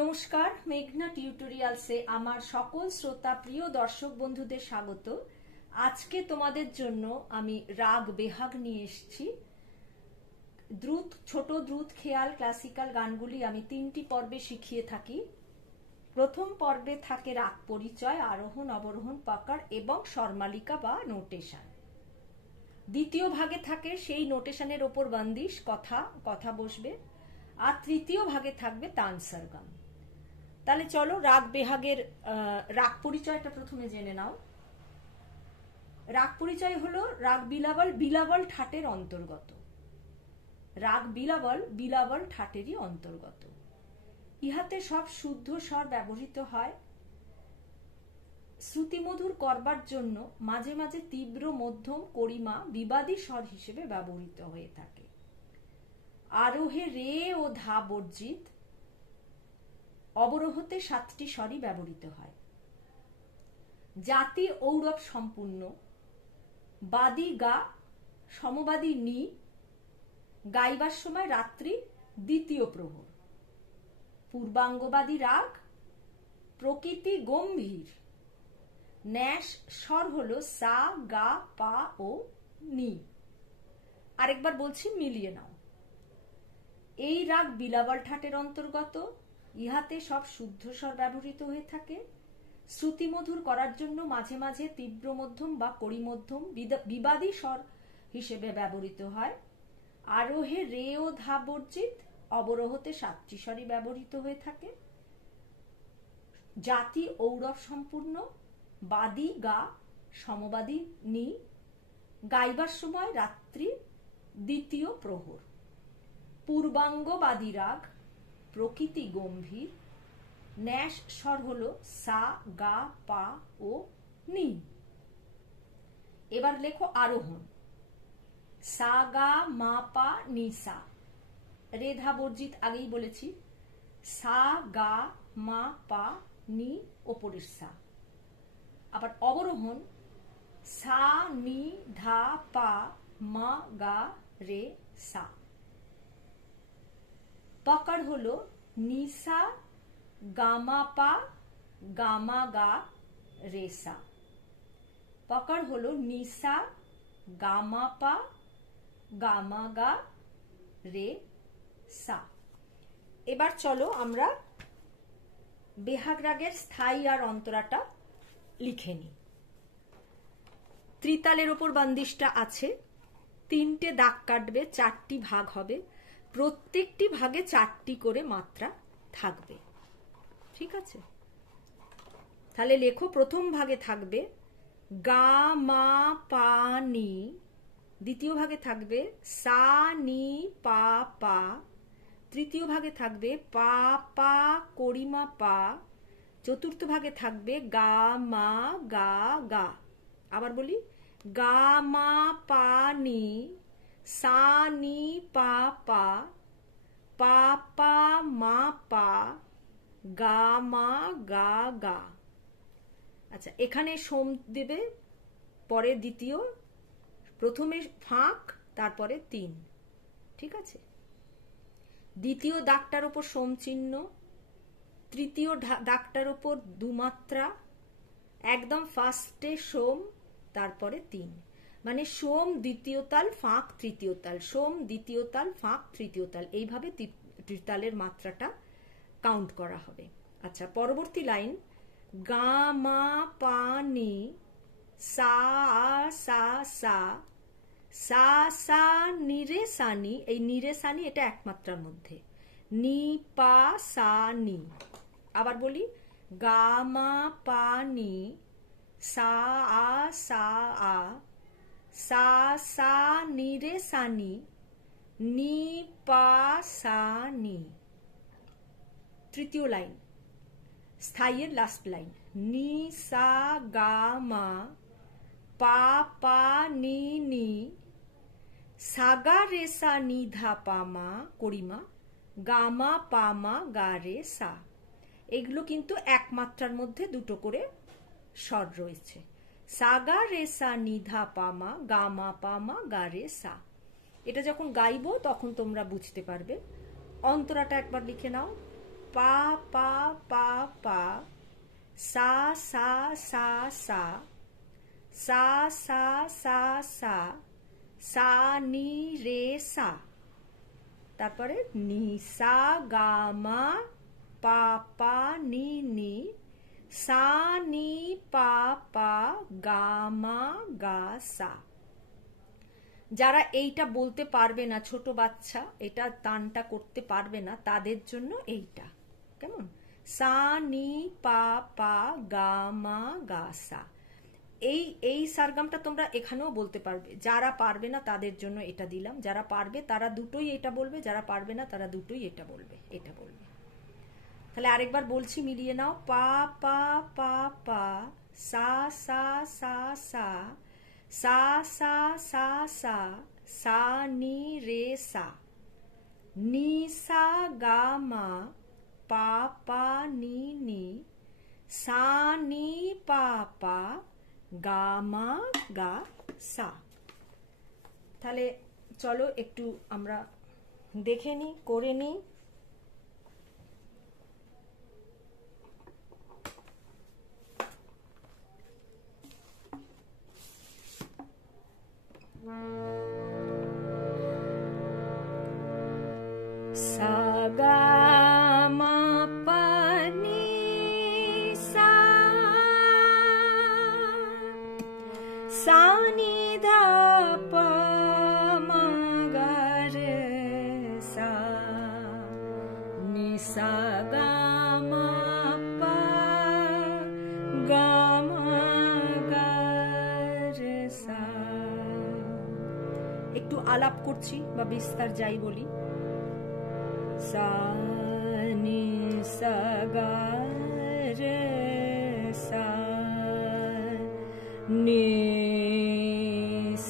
নমস্কার, মেঘনা টিউটোরিয়ালসে আমার সকল শ্রোতা প্রিয় দর্শক বন্ধুদের স্বাগত। আজকে তোমাদের জন্য আমি রাগ বেহাগ নিয়ে এসেছি। দ্রুত, ছোট দ্রুত খেয়াল ক্লাসিক্যাল গানগুলি আমি 3টি পর্বে শিখিয়ে থাকি। প্রথম পর্বে থাকে রাগ পরিচয়, আরোহণ অবরোহণ, পাকার এবং স্বরমালিকা বা নোটেশন। দ্বিতীয় ভাগে থাকে সেই নোটেশনের ওপর বন্দিশ, কথা বসবে। আর তৃতীয় ভাগে থাকবে তান সরগম। তাহলে চলো রাগ বেহাগের রাগ পরিচয়টা প্রথমে জেনে নাও। রাগ পরিচয় হলো রাগ বিলাবল, বিলাবল ঠাটের অন্তর্গত। রাগ বিলাবল, বিলাবল ঠাটেরই অন্তর্গত। ইহাতে সব শুদ্ধ স্বর ব্যবহৃত হয়। শ্রুতিমধুর করবার জন্য মাঝে মাঝে তীব্র, মধ্যম, করিমা, বিবাদী স্বর হিসেবে ব্যবহৃত হয়ে থাকে। আরোহে রে ও ধা বর্জিত, অবরোহতে 7টি স্বরই ব্যবহৃত হয়। জাতি ঔড়ব সম্পূর্ণ, বাদী গা, সমবাদী নি, গাইবার সময় রাত্রি দ্বিতীয় প্রহর। পূর্বাঙ্গবাদী রাগ, প্রকৃতি গম্ভীর। ন্যাস স্বর হলো সা, গা, পা ও নি। আরেকবার বলছি, মিলিয়ে নাও। এই রাগ বিলাবল ঠাটের অন্তর্গত। ইহাতে সব শুদ্ধ স্বর ব্যবহৃত হয়ে থাকে। শ্রুতিমধুর করার জন্য মাঝে মাঝে তীব্র মধ্যম বা কড়িমধ্যম, বিবাদী স্বর হিসেবে ব্যবহৃত হয়। আরোহে রে ও ধা বর্জিত, অবরোহতে 7টি স্বরই ব্যবহৃত হয়ে থাকে। জাতি ঔড়ব সম্পূর্ণ, বাদী গা, সমবাদী নি, গাইবার সময় রাত্রি দ্বিতীয় প্রহর। পূর্বাঙ্গবাদী রাগ, প্রকৃতি গম্ভীর। ন্যাস স্বর হলো সা, গা, পা ও নি। এবার লেখো আরোহণ। সা, গা, মা, পা, নি, সা। রেধা বর্জিত আগেই বলেছি। সা, গা, মা, পা, নি, ওপরের সা। আবার অবরোহণ সা, নি, ধা, পা, মা, গা, রে, সা। পকড় হলো নিসা, গামা, পা, গামা, গা, রে, সা। পকড় হলো নিসা, গামা, পা, গামা, গা, রে, সা। এবার চলো আমরা বেহাগ রাগের স্থায়ী আর অন্তরাটা লিখে নিই। ত্রিতালের ওপর বন্দিশটা আছে। 3টে দাগ কাটবে, 4টি ভাগ হবে। প্রত্যেকটি ভাগে 4টি করে মাত্রা থাকবে। ঠিক আছে? তাহলে লেখো, প্রথম ভাগে থাকবে গা, মা, পা, নি। দ্বিতীয় ভাগে থাকবে সা, নি, পা, পা। তৃতীয় ভাগে থাকবে পা, পা, করিমা, পা। চতুর্থ ভাগে থাকবে গা, মা, গা, গা। আবার বলি, গা, মা, পা, নি, সা, নি, পা, পা, পা, পা, মা, পা, গা, মা, গা, গা। আচ্ছা, এখানে সোম দেবে, পরে দ্বিতীয়, প্রথমে ফাঁক, তারপরে 3। ঠিক আছে? দ্বিতীয় দাগটার ওপর সোম চিহ্ন, তৃতীয় দাগটার ওপর 2 মাত্রা, একদম ফার্স্টে সোম, তারপরে 3। মানে সোম দ্বিতীয় তাল, ফাঁক তৃতীয় তাল, সোম দ্বিতীয় তাল, ফাঁক তৃতীয় তাল। এইভাবে ত্রিতালের মাত্রাটা কাউন্ট করা হবে। আচ্ছা, পরবর্তী লাইন গা, মা, পা, নি, সা, সা, সা, সা, সা, নিরে, সানি। এই নিরে, সানি এটা এক মাত্রার মধ্যে। নি, পা, সা, নি। আবার বলি, গা, মা, পা, নি, সা, সা, সা, সা, নিরে, সানি, নি, পা, সা, নি। তৃতীয় লাইন, স্থায়ীর লাস্ট লাইন, নি, সা, গা, মা, পা, পা, নি, নি, সাগা, রে, সা, নি, ধা, পা, মা, করিমা, গামা, পা, মা, গা, রে, সা। এগুলো কিন্তু এক মাত্রার মধ্যে 2টো করে স্বর রয়েছে। সাগা, রে, সা, নি, ধা, পা, মা, গামা, পা, মা, গা, রে, সা। এটা যখন গাইবো তখন তোমরা বুঝতে পারবে। অন্তরাটা একবার লিখে নাও। পা পা পা পা, সা সা সা সা, সা সা সা সা, সা নি রে সা, তারপরে নি সা গা মা পা পা নি নি, সা নি পা পা গা মা গা সা। যারা এইটা বলতে পারবে না, ছোট বাচ্চা এটা তানটা করতে পারবে না, তাদের জন্য এইটা কেমন, সা নি পা পা গা মা গা সা। এই সারগামটা তোমরা এখানেও বলতে পারবে, যারা পারবে না তাদের জন্য এটা দিলাম, যারা পারবে তারা দুটোই এটা বলবে, যারা পারবে না তারা দুটোই এটা বলবে, এটা বলবে। তাহলে আরেকবার বলছি, মিলিয়ে নাও, পা পা পা পা, সা সা সা সা, সা সা সা সা, সা নি রে সা, নি সা গা মা পা পা নি নি, সা নি পা পা গা মা গা সা। তাহলে চলো একটু আমরা দেখে নি, করে নি। সা গা মা পা নি সা, সা নি ধা পা মা গা রে সা, নি সা গা মা পা গা মা গা রে সা। একটু আলাপ করছি বা বিস্তার যাই বলি, সা নি সা গা রে সা, নি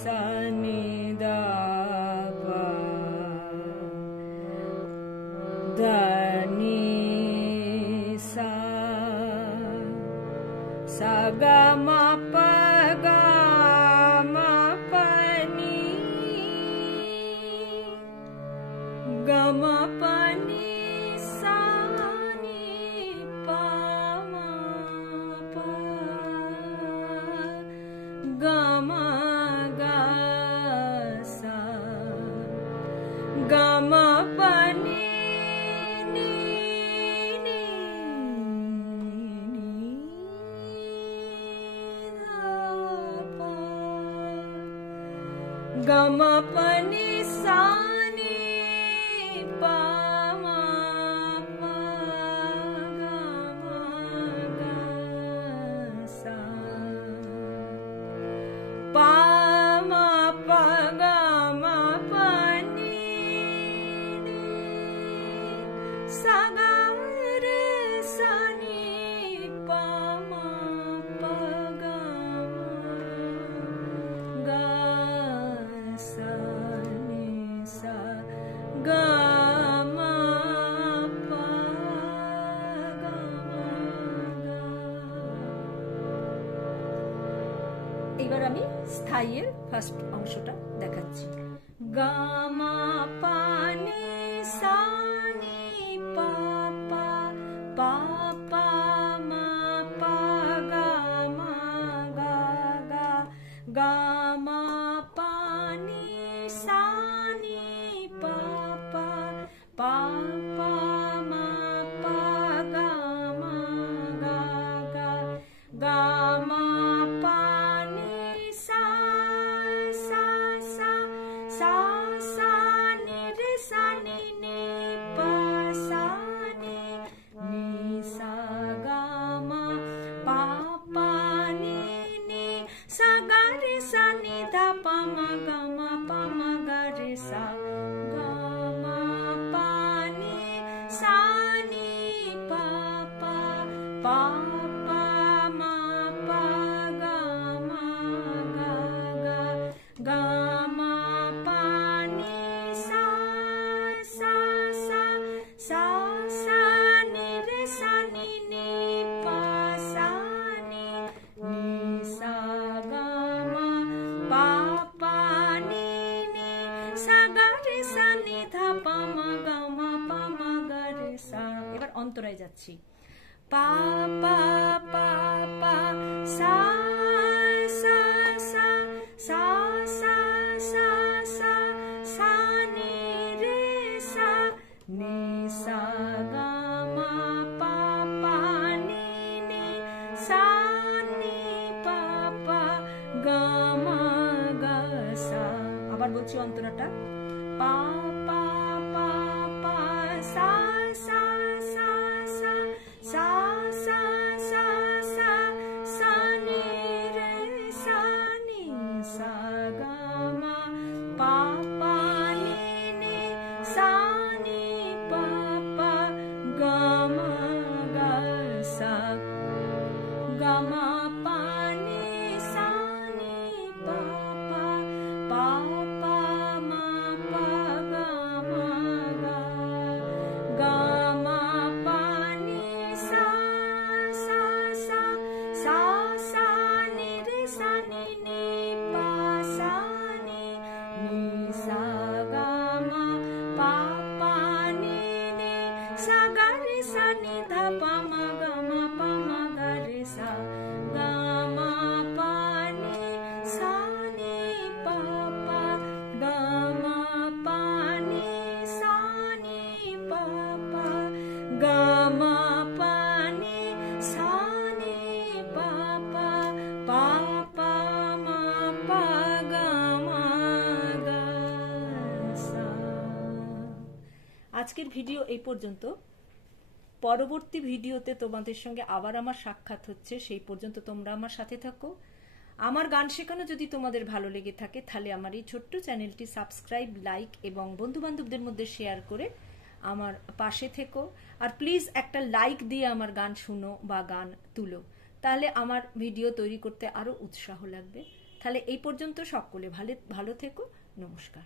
সা নি দা পা, ধা নি সা, সা গা মা পা গা মা পা নি, গা মা পা নি সা নি পা মা পা, গা মা গা সা, গা মা পা নি নি নি নি ধা পা, গা মা পা নি সা নি পা মা পা, গা মা গা সা, পা মা পা গা মা পা নি নি, সা গা রে সা নি পা মা পা গা মা গা সা, নি সা গা মা পা গা মা গা। এবার আমি স্থায়ীর ফার্স্ট অংশটা দেখাচ্ছি, গা মা পা নি সা নি পা পা, পা পা মা পা গা মা গা গা, গা মা পা নি সা নি পা পা, পা পা মা পা গা মা গা গা, গা মা পা নি সা সা সা, সা সা নি রে সা নি অন্তরায় যাচ্ছি। পা পা পা পা সা সা সা সা সা সা সা সা নি রে সা নি সা গা মা পা পা নি নি সা নি পা পা গা মা গা সা। আবার বলছি অন্তরাটা, পা পা পা পা সা সা সা সা সা সা সা সা সা নি রে সা নি সা গা মা পা পা নি নি সা নি পা পা গা মা গা সা গা মা পা নি সা নি পা পা পা পা মা পা গা মা গা গা মা পা নি সা সা সা সা সা নি রে সা নি নি পা সা নি নি সা গা মা পা পা নি নি সা গা রে সা নি ধা পা মা গা মা পা মা গা রে সা গা মা পা নি সা নি পা পা গা মা পা নি সা নি পা পা গা মা পা নি সা নি পা পা পা পা মা পা গা মা গা সা। আজকের ভিডিও এই পর্যন্ত। পরবর্তী ভিডিওতে তোমাদের সঙ্গে আবার আমার সাক্ষাৎ হচ্ছে, সেই পর্যন্ত তোমরা আমার সাথে থাকো। আমার গান শেখানো যদি তোমাদের ভালো লেগে থাকে তাহলে আমার এই ছোট্ট চ্যানেলটি সাবস্ক্রাইব, লাইক এবং বন্ধু বান্ধবদের মধ্যে শেয়ার করে আমার পাশে থেকো। আর প্লিজ একটা লাইক দিয়ে আমার গান শুনো বা গান তুলো, তাহলে আমার ভিডিও তৈরি করতে আরো উৎসাহ লাগবে। তাহলে এই পর্যন্ত সকলে ভালো থেকো। নমস্কার।